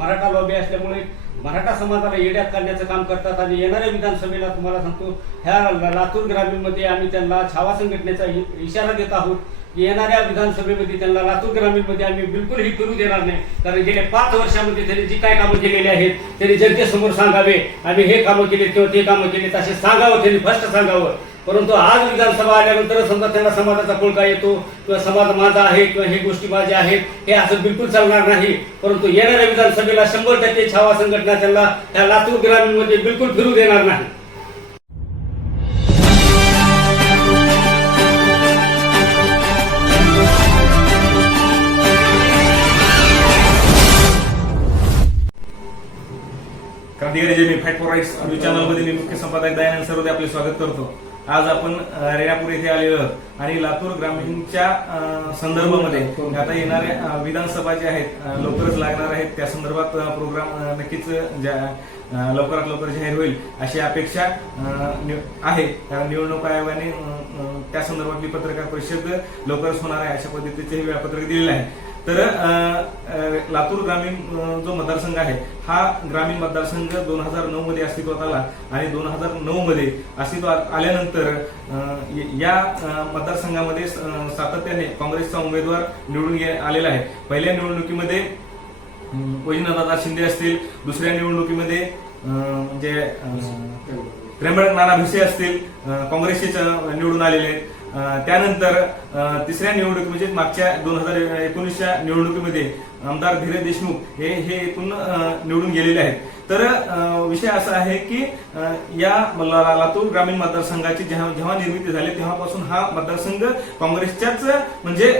Maratha lobby असल्यामुळे मराठा समाजाला येड्यात काढण्याचं काम करतात आणि येणाऱ्या विधानसभेला तुम्हाला सांगतो ह्या लातूर ग्रामीणमध्ये आम्ही त्यांना छावा संघटनेचा इशारा देत आहोत. की येणाऱ्या विधानसभेमध्ये त्यांना लातूर ग्रामीणमध्ये आम्ही बिलकुलही करू देणार नाही. कारण गेल्या पाच वर्षामध्ये त्यांनी जी काय कामं केलेली आहेत त्यांनी जनतेसमोर सांगावे. आम्ही हे कामं केले किंवा ते कामं केले असे सांगावं त्यांनी फर्स्ट सांगावं. परंतु आज विधानसभा आल्यानंतर समजा त्यांना समाजाचा पुळका येतो किंवा समाज माझा आहे किंवा हे गोष्टी माझ्या आहेत हे असं बिलकुल चालणार नाही. परंतु येणाऱ्या विधानसभेला शंभर टक्के छावा संघटना त्यांना त्या लातूर ग्रामीणमध्ये बिलकुल फिरू देणार नाही. क्रांतिकारी जे मी फाईट फॉर राईट्स न्यूज चॅनलमध्ये मी मुख्य संपादक दयानंद सरोदे आपले स्वागत करतो. आज आपण रेणापूर येथे आलेलो आहोत. आणि लातूर ग्रामीणच्या संदर्भामध्ये आता येणाऱ्या विधानसभा ज्या आहेत लवकरच लागणार आहेत. त्या संदर्भात प्रोग्राम नक्कीच ज्या लवकरात लवकर जाहीर होईल अशी अपेक्षा नि- आहे. कारण निवडणूक आयोगाने त्या संदर्भातली पत्रकार परिषद लवकरच होणार आहे अशा पद्धतीचे हे वेळापत्रक दिलेलं आहे. तर लातूर ग्रामीण जो मतदारसंघ आहे हा ग्रामीण मतदारसंघ दोन हजार नऊ मध्ये अस्तित्वात आला आणि दोन हजार नऊ मध्ये अस्तित्वात आल्यानंतर य- मतदारसंघामध्ये सातत्याने काँग्रेसचा उमेदवार निवडून आलेला आहे. पहिल्या निवडणुकीमध्ये अम, वैजनाथदादा शिंदे असतील. दुसऱ्या निवडणुकीमध्ये म्हणजे त्र्यंबक नाना भिसे असतील. काँग्रेसचे निवडून आलेले आहेत. त्यानंतर तिसऱ्या निवडणुकी म्हणजे मागच्या दोन हजार एकोणीसच्या निवडणुकीमध्ये आमदार धीरज देशमुख हे हे एकूण निवडून गेलेले आहेत. तर विषय असा आहे की या लातूर ग्रामीण मतदारसंघाची जेव्हा जेव्हा निर्मिती झाली तेव्हापासून हा मतदारसंघ काँग्रेसच्याच म्हणजे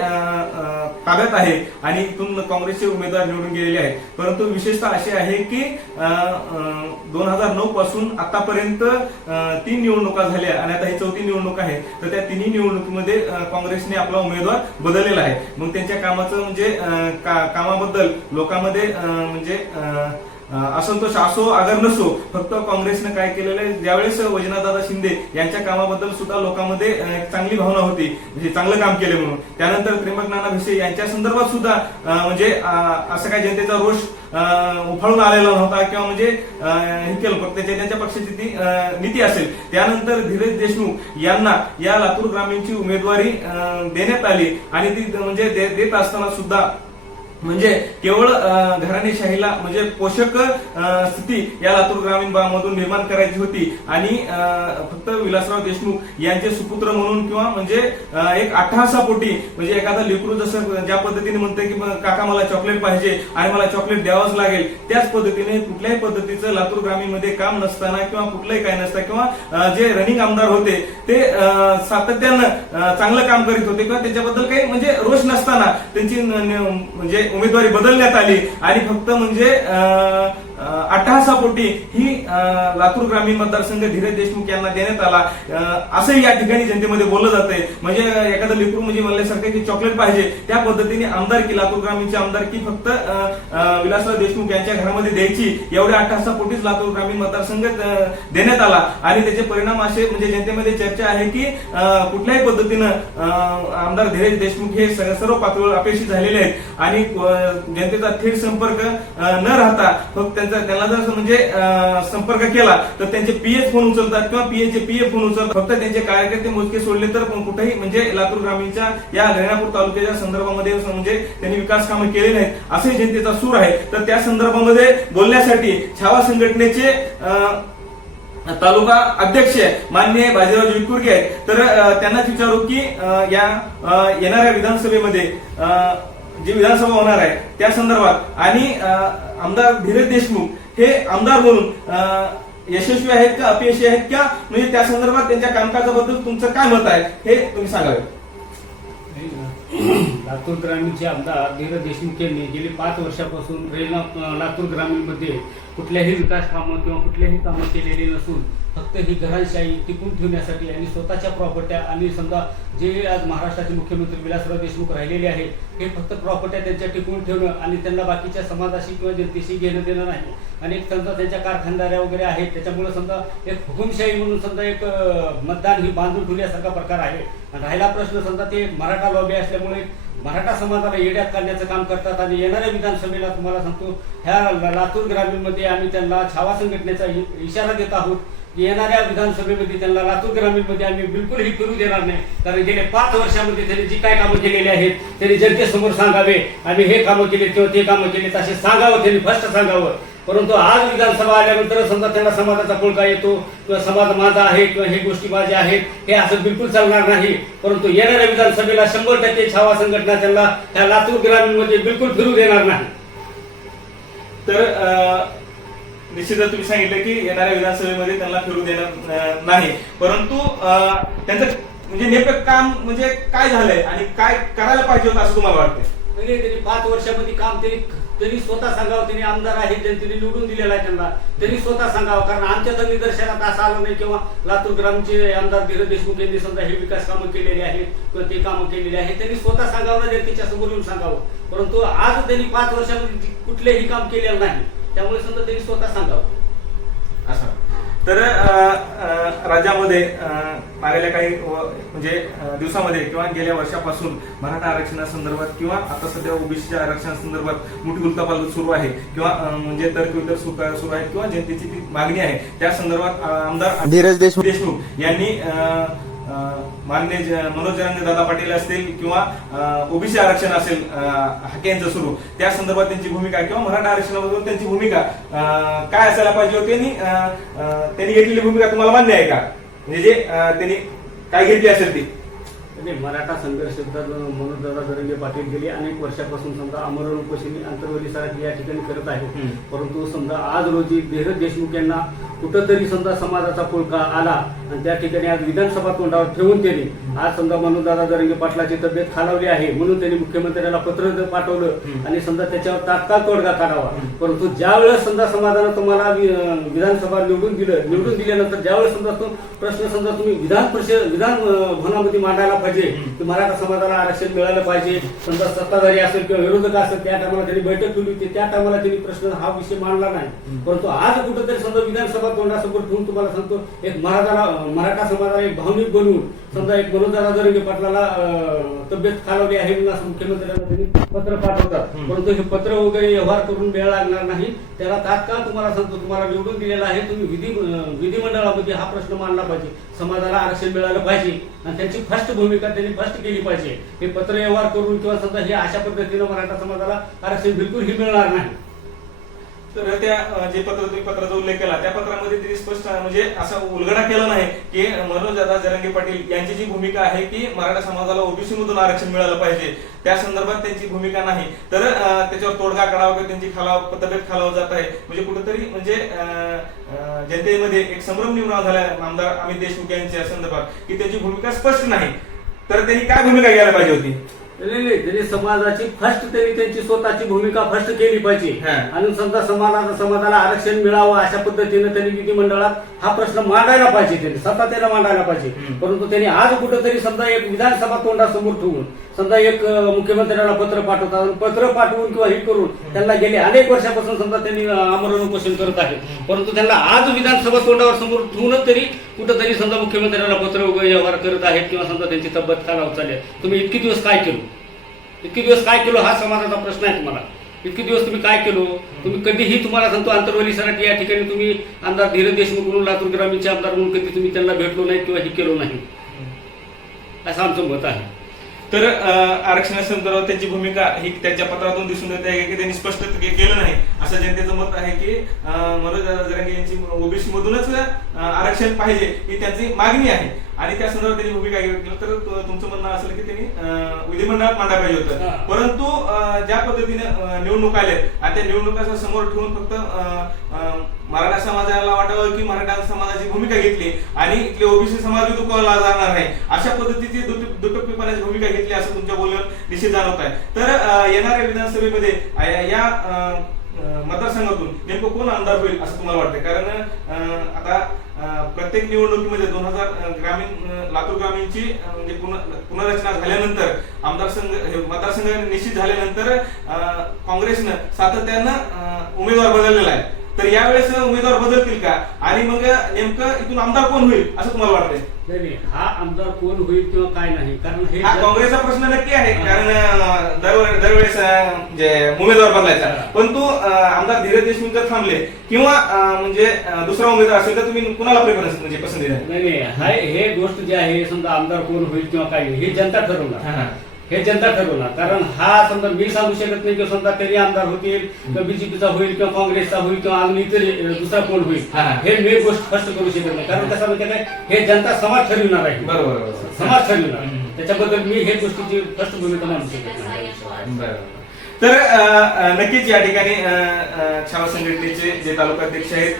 अ, ताब्यात आहे आणि इथून काँग्रेसचे उमेदवार निवडून गेलेले आहेत. परंतु विशेषतः अशी आहे की दोन हजार नऊ पासून आतापर्यंत तीन निवडणुका झाल्या आणि आता ही चौथी निवडणूक आहे. तर त्या तिन्ही निवडणुकीमध्ये काँग्रेसने आपला उमेदवार बदललेला आहे. मग त्यांच्या कामाचं म्हणजे का- कामाबद्दल लोकांमध्ये म्हणजे असंतोष असो अगर नसो फक्त काँग्रेसनं काय केलेलं आहे? ज्यावेळेस वैजनाथदादा शिंदे यांच्या कामाबद्दल सुद्धा लोकांमध्ये चांगली भावना होती म्हणजे चांगलं काम केले म्हणून. त्यानंतर त्र्यंबक नाना भिसे यांच्या संदर्भात सुद्धा म्हणजे असं काय जनतेचा रोष उफाळून आलेला नव्हता किंवा म्हणजे हे केलं फक्त त्यांच्या पक्षाची ती नीती असेल. त्यानंतर धीरज देशमुख यांना या लातूर ग्रामीणची उमेदवारी देण्यात आली आणि ती म्हणजे दे- देत असताना सुद्धा म्हणजे केवळ घराणेशाहीला म्हणजे पोषक स्थिती या लातूर ग्रामीण भागामधून निर्माण करायची होती. आणि फक्त विलासराव देशमुख यांचे सुपुत्र म्हणून किंवा म्हणजे एक एक अठ्ठासापोटी म्हणजे एखादा लेकरू जसं ज्या पद्धतीने म्हणते की काका मला चॉकलेट पाहिजे आणि मला चॉकलेट द्यावंच लागेल. त्याच पद्धतीने कुठल्याही पद्धतीचं लातूर ग्रामीणमध्ये काम नसताना किंवा कुठलंही काय नसता किंवा जे रनिंग आमदार होते ते सातत्यानं चांगलं काम करीत होते किंवा त्याच्याबद्दल काही म्हणजे रोष नसताना त्यांची म्हणजे उमेदवारी बदलण्यात आली. आणि फक्त म्हणजे अठ्ठासा पोटी ही लातूर ग्रामीण मतदारसंघ धीरज देशमुख यांना देण्यात आला. असंही या ठिकाणी जनतेमध्ये बोललं जातंय. म्हणजे एखादं लेकरू म्हणजे म्हणल्यासारखं की चॉकलेट पाहिजे त्या पद्धतीने आमदारकी लातूर ग्रामीणची आमदारकी फक्त विलासराव देशमुख यांच्या घरामध्ये द्यायची एवढ्या अठ्ठासा पोटीच लातूर ग्रामीण मतदारसंघ देण्यात आला. आणि त्याचे परिणाम असे म्हणजे जनतेमध्ये चर्चा आहे की कुठल्याही पद्धतीनं आमदार धीरज देशमुख हे सर्व पातळीवर अपेक्षित झालेले आहेत. आणि जनतेचा थेट संपर्क न राहता फक्त त्यांचा त्यांना जर म्हणजे संपर्क केला तर त्यांचे पीएच फोन उचलतात किंवा पीएचे पीए फोन उचलतात. फक्त त्यांचे कार्यकर्ते मोजके सोडले तर कुठेही म्हणजे लातूर ग्रामीणच्या या रेणापूर तालुक्याच्या संदर्भामध्ये म्हणजे त्यांनी विकास कामं केले नाहीत. असे जनतेचा सूर आहे. तर त्या संदर्भामध्ये बोलण्यासाठी छावा संघटनेचे तालुका अध्यक्ष मान्य बाजीराव विकुरगे आहेत. तर त्यांनाच विचारू की या येणाऱ्या विधानसभेमध्ये जी विधानसभा होणार आहे त्या संदर्भात. आणि आमदार धीरज देशमुख हे आमदार म्हणून यशस्वी आहेत का अपयशी आहेत का? म्हणजे त्या संदर्भात त्यांच्या कामकाजाबद्दल तुमचं काय मत आहे हे तुम्ही सांगावे लातूर ग्रामीणचे आमदार धीरज देशमुख यांनी गेली पाच वर्षापासून रेल्वे लातूर ग्रामीणमध्ये कुठल्याही विकास कामं किंवा कुठल्याही कामं केलेली नसून फक्त ही घरांशाही टिकून ठेवण्यासाठी आणि स्वतःच्या प्रॉपर्ट्या आणि समजा जे आज महाराष्ट्राचे मुख्यमंत्री विलासराव देशमुख राहिलेले आहेत हे फक्त प्रॉपर्ट्या त्यांच्या टिकवून ठेवणं आणि त्यांना बाकीच्या समाजाशी किंवा जनतेशी घेणं देणं नाही. आणि एक समजा त्यांच्या कारखानदाऱ्या वगैरे आहेत त्याच्यामुळे समजा एक हुकुमशाही म्हणून समजा एक मतदान ही बांधून ठेवल्यासारखा प्रकार आहे. आणि राहिला प्रश्न समजा ते मराठा लॉबी असल्यामुळे मराठा समाजाला येड्यात काढण्याचं काम करतात आणि येणाऱ्या विधानसभेला तुम्हाला सांगतो ह्या लातूर ग्रामीणमध्ये आम्ही त्यांना छावा संघटनेचा इ- इशारा देत आहोत. येणाऱ्या विधानसभेमध्ये त्यांना लातूर ग्रामीणमध्ये आम्ही बिलकुलही करू देणार नाही. कारण गेल्या पाच वर्षामध्ये त्यांनी जी काय कामं केलेली आहेत त्यांनी जनतेसमोर सांगावे. आम्ही हे कामं केले किंवा ते कामं केले असे सांगावं त्यांनी फर्स्ट सांगावं. परंतु आज विधानसभा आल्यानंतर समजा त्यांना समाजाचा पुळका येतो किंवा समाज माझा आहे किंवा हे गोष्टी माझ्या आहेत हे असं बिलकुल चालणार नाही. परंतु येणाऱ्या विधानसभेला शंभर टक्के छावा संघटना त्यांना त्या लातूर ग्रामीणमध्ये बिलकुल फिरू देणार नाही. तर अं, निश्चितच तुम्ही सांगितलं की येणाऱ्या विधानसभेमध्ये त्यांना फिरू देणार नाही. परंतु त्यांचं म्हणजे नेमकं काम म्हणजे काय झालंय आणि काय करायला पाहिजे होतं असं तुम्हाला वाटतंय? म्हणजे त्यांनी पाच वर्षामध्ये काम त्यांनी त्यांनी स्वतः सांगावं त्यांनी आमदार आहे जनतेने निवडून दिलेला आहे त्यांना. त्यांनी स्वतः सांगावं कारण आमच्या तर निदर्शनात असं आलं नाही किंवा लातूर ग्रामचे आमदार धीरज देशमुख यांनी समजा हे विकास कामं केलेली आहेत किंवा ते कामं केलेली आहेत त्यांनी स्वतः सांगावं ना जनतेच्या समोर येऊन सांगावं. परंतु आज त्यांनी पाच वर्षामध्ये कुठलेही काम केलेलं नाही. त्यामुळे समजा त्यांनी स्वतः सांगावं. असं. तर राज्यामध्ये मागल्या काही म्हणजे दिवसामध्ये किंवा गेल्या वर्षापासून मराठा आरक्षणासंदर्भात किंवा आता सध्या ओबीसीच्या आरक्षणासंदर्भात मोठी उलथापालथ सुरू आहे किंवा म्हणजे तर्कवितर्क सुरू सुरू आहे किंवा जनतेची ती मागणी आहे. त्या संदर्भात आमदार धीरज देशमुख. देशमुख यांनी अं, अं, माननीय ज- मनोज जरांगे दादा पाटील असतील किंवा ओबीसी आरक्षण असेल अं, हाके यांचं सुरू त्या संदर्भात त्यांची भूमिका किंवा मराठा आरक्षणाबद्दल त्यांची भूमिका काय असायला पाहिजे होती आणि त्यांनी घेतलेली भूमिका तुम्हाला मान्य आहे का? म्हणजे जे त्यांनी काय घेतली असेल ती? म्हणजे मराठा संघर्ष म्हणून दादा जरंगे पाटील गेली अनेक वर्षापासून समजा अमरण उपोषणी आंतरवली सारखी या ठिकाणी करत आहे. परंतु समजा आज रोजी धीरज देशमुख यांना कुठंतरी समजा समाजाचा पुळका आला आणि त्या ठिकाणी आज विधानसभा तोंडावर ठेवून त्यांनी आज समजा म्हणून दादा जरंगे पाटलाची तब्येत खालावली आहे म्हणून त्यांनी मुख्यमंत्र्याला पत्र पाठवलं. आणि समजा त्याच्यावर तात्काळ तोडगा काढावा. परंतु ज्या वेळेस समजा समाजानं तुम्हाला विधानसभा निवडून दिलं निवडून दिल्यानंतर ज्यावेळेस समजा तो प्रश्न समजा तुम्ही विधान परिषद विधान भवनामध्ये मांडायला पाहिजे. की मराठा समाजाला आरक्षण मिळालं पाहिजे समजा सत्ताधारी असेल किंवा विरोधक असेल त्या टायमाला त्यांनी बैठक ठेवली होती त्या टायमाला त्यांनी प्रश्न हा विषय मांडला नाही. परंतु आज कुठेतरी समजा विधानसभा तोंडासमोर ठेवून तुम्हाला सांगतो एक मराठाला मराठा समाजाला एक भावनिक बनवून समजा एक मनोजदादा जरंगे पाटलाला तब्येत खालावली आहे म्हणून असं मुख्यमंत्र्यांना त्यांनी पत्र पाठवतात. परंतु हे पत्र वगैरे व्यवहार करून वेळ लागणार नाही. त्याला तात्काळ तुम्हाला सांगतो तुम्हाला निवडून दिलेला आहे तुम्ही विधी विधिमंडळामध्ये हा प्रश्न मांडला पाहिजे. समाजाला आरक्षण मिळालं पाहिजे आणि त्यांची फर्स्ट भूमिका त्यांनी फर्स्ट केली पाहिजे. हे पत्र व्यवहार करून किंवा समजा हे अशा पद्धतीनं मराठा समाजाला आरक्षण बिलकुल ही मिळणार नाही. तर त्या जे पत्र तुम्ही पत्राचा उल्लेख केला त्या पत्रामध्ये त्यांनी स्पष्ट म्हणजे असा उलगडा केला नाही की मनोज दादा जरंगे पाटील यांची जी भूमिका आहे की मराठा समाजाला ओबीसी मधून आरक्षण मिळालं पाहिजे त्या संदर्भात त्यांची भूमिका नाही. तर त्याच्यावर तोडगा काढावा किंवा त्यांची खालाव तब्येत खालाव जात आहे. म्हणजे कुठेतरी म्हणजे अं, जनतेमध्ये एक संभ्रम निर्माण झाला आमदार अमित देशमुख यांच्या संदर्भात की त्यांची भूमिका स्पष्ट नाही. तर त्यांनी काय भूमिका घ्यायला पाहिजे होती? नाही नाही त्यांनी समाजाची फर्स्ट त्यांनी त्यांची स्वतःची भूमिका फर्स्ट केली पाहिजे. आणि समजा समाजाला समाजाला आरक्षण मिळावं अशा पद्धतीने त्यांनी विधिमंडळात हा प्रश्न मांडायला पाहिजे त्यांनी सातत्यानं मांडायला पाहिजे. परंतु त्यांनी आज कुठेतरी समजा एक विधानसभा तोंडासमोर ठेवून समजा एक मुख्यमंत्र्याला पत्र पाठवतात पत्र पाठवून किंवा हे करून त्यांना गेले अनेक वर्षापासून समजा त्यांनी आमरण उपोषण करत आहे. परंतु त्यांना आज विधानसभा तोंडावर समोर ठेवूनच तरी कुठंतरी समजा मुख्यमंत्र्याला पत्र वगैरे व्यवहार करत आहेत किंवा समजा त्यांची तब्येत खालावत चालली आहे. तुम्ही इतके दिवस काय केलो? इतके दिवस काय केलो हा समाजाचा प्रश्न आहे तुम्हाला. इतके दिवस तुम्ही काय केलो? तुम्ही कधीही तुम्हाला सांगतो आंतरवली सराठी या ठिकाणी तुम्ही आमदार धीरज देशमुख म्हणून लातूर ग्रामीणचे आमदार म्हणून कधी तुम्ही त्यांना भेटलो नाही किंवा हे केलो नाही. असं आमचं मत आहे. तर आरक्षणासंदर्भात त्यांची भूमिका ही त्यांच्या पत्रातून दिसून येते आहे की त्यांनी स्पष्ट केलं नाही. असं जनतेचं मत आहे की मनोज जरांगे यांची ओबीसी मधूनच आरक्षण पाहिजे ही त्यांची मागणी आहे. आणि त्या संदर्भात त्यांनी भूमिका घेतली तर तुमचं म्हणणं असेल की त्यांनी विधिमंडळात मांडायला पाहिजे होतं. परंतु ज्या पद्धतीने निवडणूक आले आणि त्या निवडणुकाचा समोर ठेवून फक्त मराठा समाजाला वाटावं की मराठा समाजाची भूमिका घेतली आणि इथले ओबीसी समाज दुखावला जाणार नाही. अशा पद्धतीची दुटप्पीपणाची भूमिका घेतली असं तुमच्या बोलण्यात निश्चित जाणवत आहे. तर येणाऱ्या विधानसभेमध्ये या मतदारसंघातून नेमकं कोण आमदार होईल असं तुम्हाला वाटतं कारण आता प्रत्येक निवडणुकीमध्ये दोन हजार ग्रामीण लातूर ग्रामीणची म्हणजे पुनर्रचना झाल्यानंतर आमदार संघ मतदारसंघ निश्चित झाल्यानंतर काँग्रेसनं सातत्यानं उमेदवार बदललेला आहे. तर यावेळेस उमेदवार बदलतील का? आणि मग नेमकं इथून आमदार कोण होईल असं तुम्हाला वाटतंय? नाही नाही, हा आमदार कोण होईल किंवा काय नाही कारण हे हा काँग्रेसचा प्रश्न नक्की आहे. कारण दरवेळेस अं, जे उमेदवार बदलायचा. परंतु अं, आमदार धीरज देशमुख जर थांबले किंवा अं, म्हणजे अं, दुसरा उमेदवार असेल तर तुम्ही कुणाला प्रेफरन्स म्हणजे पसंती द्याल? नाही नाही हाय हे गोष्ट जी आहे समजा आमदार कोण होईल किंवा काय नाही हे जनता ठरवणार. हा. जनता ठरवणार कारण हा समजा मी सांगू शकत नाही की समजा तरी आमदार होतील किंवा बीजेपीचा होईल किंवा काँग्रेसचा होईल किंवा अजून इतर दुसरा कोण होईल हा. मी गोष्ट स्पष्ट करू शकत नाही कारण कसं म्हणजे काय हे जनता समाज ठरविणार आहे बरोबर. समाज ठरविणार. त्याच्याबद्दल मी हे गोष्टीची स्पष्ट भूमिका मांडू शकत नाही. तर नक्कीच या ठिकाणी अं, छावा संघटनेचे जे तालुकाध्यक्ष आहेत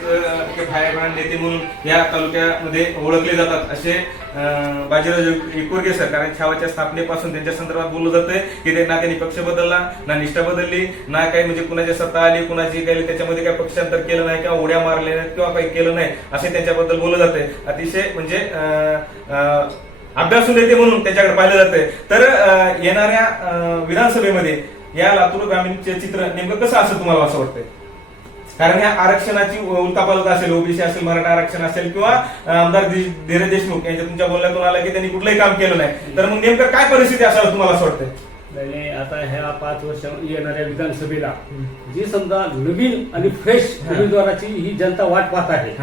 ते फायरब्रँड नेते म्हणून या तालुक्यामध्ये ओळखले जातात असे अं, बाजीराव इकोरगे सर. कारण छावाच्या स्थापनेपासून त्यांच्या संदर्भात बोललं जातंय की ते ना त्यांनी पक्ष बदलला ना निष्ठा बदलली ना काही म्हणजे कुणाची सत्ता आली कुणाची काही त्याच्यामध्ये काही पक्षांतर केलं नाही किंवा उड्या मारल्या नाहीत किंवा काही केलं नाही असे त्यांच्याबद्दल बोललं जाते अतिशय म्हणजे अं, अं, अभ्यासू नेते म्हणून त्याच्याकडे पाहिलं जातंय. तर येणाऱ्या विधानसभेमध्ये या लातूर ग्रामीणचे चित्र नेमकं कसं असं तुम्हाला असं वाटतंय? कारण ह्या आरक्षणाची उलतापालत असेल ओबीसी असेल मराठा आरक्षण असेल किंवा आमदार धीर- धीरज देशमुख यांच्या तुमच्या बोलण्यातून आलं की त्यांनी कुठलंही काम केलं नाही. तर मग नेमकं काय परिस्थिती असावं तुम्हाला असं वाटतंय? आणि आता ह्या पाच वर्ष येणाऱ्या विधानसभेला जी समजा नवीन आणि फ्रेश. उमेदवाराची ही जनता वाट पाहत आहे.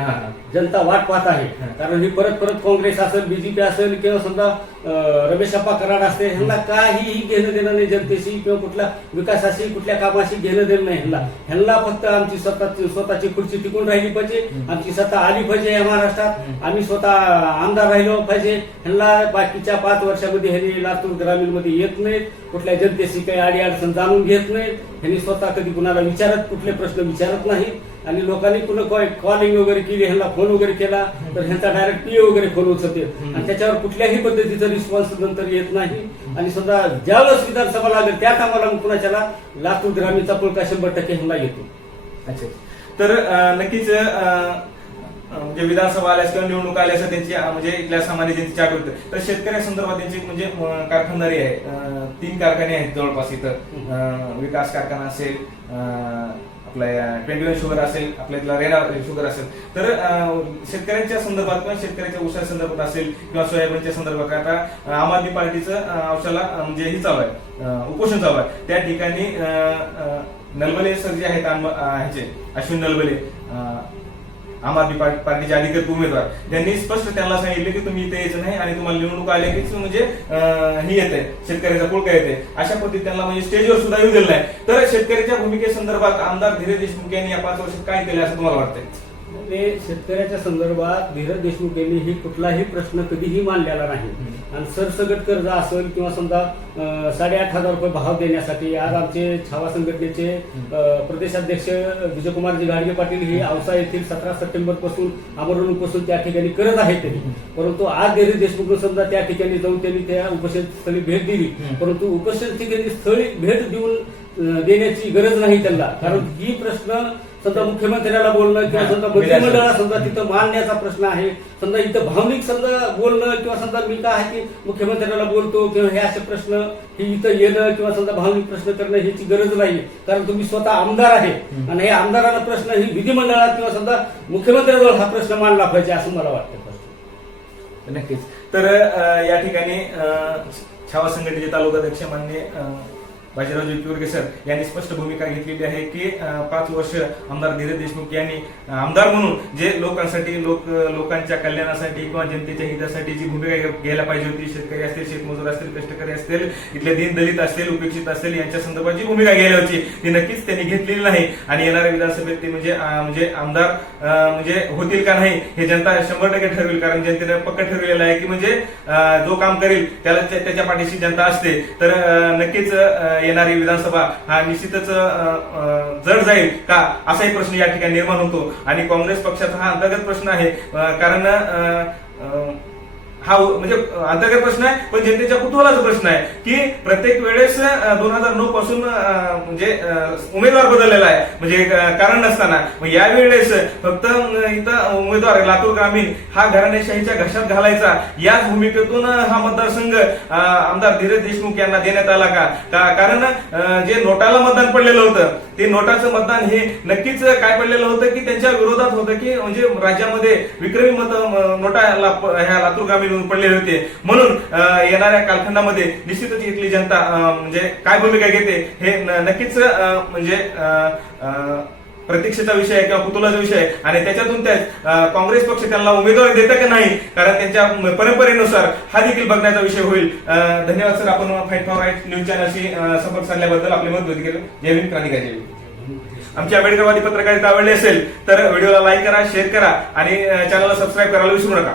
जनता वाट पाहत आहे. कारण ही परत परत काँग्रेस असेल बीजेपी असेल किंवा समजा रमेश अप्पा कराड असते ह्यांना काहीही घेणं देणं नाही जनतेशी किंवा कुठल्या विकासाशी कुठल्या कामाशी घेणं देणं नाही ह्यांना. ह्यांना फक्त आमची स्वतःची स्वतःची खुर्ची टिकून राहिली पाहिजे. आमची सत्ता आली पाहिजे या महाराष्ट्रात. आम्ही स्वतः आमदार राहिलो पाहिजे. ह्यांना बाकीच्या पाच वर्षामध्ये ह्यांनी लातूर ग्रामीणमध्ये येत नाहीत. कुठल्या जनतेशी काही अडी अडचण जाणून घेत नाहीत. ह्यांनी स्वतः कधी कुणाला विचारत कुठले प्रश्न विचारत नाहीत. आणि लोकांनी कुणा कॉलिंग वगैरे केली ह्यांना फोन वगैरे केला तर ह्यांचा डायरेक्ट पीए वगैरे फोन उचलते. आणि त्याच्यावर कुठल्याही पद्धतीचा रिस्पॉन्स नंतर येत नाही. आणि स्वतः ज्यावेळेस विधानसभा लागेल त्या कामाला कुणाच्याला लातूर ग्रामीणचा पुळका शंभर टक्के ह्यांना येतो. अच्छा. तर नक्कीच अं, म्हणजे विधानसभा आल्यास किंवा निवडणूक आल्यास त्यांची म्हणजे इथल्या सामान्य ज्यांची चाट होते. तर शेतकऱ्यांसंदर्भात त्यांची म्हणजे कारखानदारी आहे. तीन कारखाने आहेत जवळपास इथं. विकास कारखाना असेल अं, आपल्या ट्वेंटी वन शुगर असेल आपल्या इथला रेना शुगर असेल. तर शेतकऱ्यांच्या संदर्भात किंवा शेतकऱ्याच्या ऊसा संदर्भात असेल किंवा सोयाबीनच्या संदर्भात आता आम आदमी पार्टीचं अं, औषधाला म्हणजे हे चालू आहे. उपोषण चालू आहे. त्या ठिकाणी अं, नलबले सर जे आहेत ह्याचे अश्विन नलबले आम आदमी पार्टी- पार्टीचे अधिकृत उमेदवार. त्यांनी स्पष्ट त्यांना सांगितले की तुम्ही इथे यायचं नाही आणि तुम्हाला निवडणूक आल्या की म्हणजे ही येते शेतकऱ्याचा पुळका येते अशा पद्धतीने त्यांना म्हणजे स्टेजवर सुद्धा येऊ दिलं नाही. तर शेतकऱ्याच्या भूमिकेसंदर्भात आमदार धीरज देशमुख यांनी या पाच वर्षात काय केलं असं तुम्हाला वाटतंय? ते शेतकऱ्याच्या संदर्भात धीरज देशमुख यांनी ही कुठलाही प्रश्न कधीही मांडलेला नाही. आणि सरसगट कर्ज असेल किंवा समजा साडेआठ हजार रुपये भाव देण्यासाठी आज आमचे छावा संघटनेचे प्रदेशाध्यक्ष विजयकुमारजी गाडगे पाटील हे औसा येथील सतरा सप्टेंबरपासून आमरणूकपासून त्या ठिकाणी करत आहेत त्यांनी परंतु आज धीरज देशमुख समजा त्या ठिकाणी जाऊन त्यांनी त्या उपोषण स्थळी भेट दिली. परंतु उपोषण ठिकाणी स्थळी भेट देऊन देण्याची गरज नाही त्यांना. कारण ही प्रश्न समजा मुख्यमंत्र्याला बोलणं किंवा समजा. मंत्रिमंडळाला समजा तिथं मांडण्याचा प्रश्न आहे. समजा इथं भावनिक समजा बोलणं किंवा समजा मी काय आहे की मुख्यमंत्र्याला बोलतो किंवा हे असे प्रश्न हे इथं येणं किंवा समजा भावनिक प्रश्न करणं ह्याची गरज नाही कारण तुम्ही स्वतः आमदार आहे. आणि हे आमदाराला प्रश्न ही विधिमंडळात किंवा समजा मुख्यमंत्र्याजवळ हा प्रश्न मांडला पाहिजे असं मला वाटतं. नक्कीच. तर या ठिकाणी छावा संघटनेचे तालुकाध्यक्ष मान्य बाजीराव जितकुर्गे सर यांनी स्पष्ट भूमिका घेतलेली आहे की पाच वर्ष आमदार धीरज देशमुख यांनी आमदार म्हणून जे लोकांसाठी लोक लोकांच्या कल्याणासाठी किंवा जनतेच्या हितासाठी जी भूमिका घ्यायला पाहिजे होती शेतकरी असतील शेतमजूर असतील कष्टकरी असतील इथले दीन दलित असतील उपेक्षित असतील यांच्या संदर्भात जी भूमिका घ्यायला होती ती नक्कीच त्यांनी घेतलेली नाही. आणि येणाऱ्या विधानसभेत ते म्हणजे म्हणजे आमदार अं, म्हणजे होतील का नाही हे जनता शंभर टक्के ठरवेल. कारण जनतेने पक्क ठरवलेलं आहे की म्हणजे अं, जो काम करेल त्याला त्याच्या पाठीशी जनता असते. तर नक्कीच येणारी विधानसभा हा निश्चितच जड जाईल का? असाही प्रश्न या ठिकाणी निर्माण होतो. आणि काँग्रेस पक्षाचा हा अंतर्गत प्रश्न आहे. कारण हा म्हणजे अंतर्गत प्रश्न आहे पण जनतेच्या कुतूहलाचा प्रश्न आहे की प्रत्येक वेळेस दोन हजार नऊ पासून म्हणजे उमेदवार बदललेला आहे. म्हणजे कारण नसताना. मग यावेळेस फक्त इथं उमेदवार लातूर ग्रामीण हा घराणेशाहीच्या घशात घालायचा. याच भूमिकेतून हा मतदारसंघ आमदार धीरज देशमुख यांना देण्यात आला का? कारण जे नोटाला मतदान पडलेलं होतं ते नोटाचं मतदान हे नक्कीच काय पडलेलं होतं की त्यांच्या विरोधात होतं की म्हणजे राज्यामध्ये विक्रमी मत नोटा ला- ह्या लातूर ग्रामीण येऊन पडलेले होते. म्हणून येणाऱ्या कालखंडामध्ये निश्चितच इथली जनता म्हणजे काय भूमिका घेते हे नक्कीच म्हणजे प्रतीक्षेचा विषय आहे किंवा कुतुलाचा विषय आहे. आणि त्याच्यातून त्या काँग्रेस पक्ष त्यांना उमेदवारी देतं की नाही कारण त्यांच्या परंपरेनुसार हा देखील बघण्याचा विषय होईल. धन्यवाद सर आपण फाईट फॉर राईट न्यूज चॅनलशी संपर्क साधल्याबद्दल आपले मत व्यक्त केलं. जय भीम क्रांतिकारी जय आमची आंबेडकरवादी पत्रकारिता आवडली असेल तर व्हिडिओला लाईक करा शेअर करा आणि चॅनलला सबस्क्राईब करायला विसरू नका.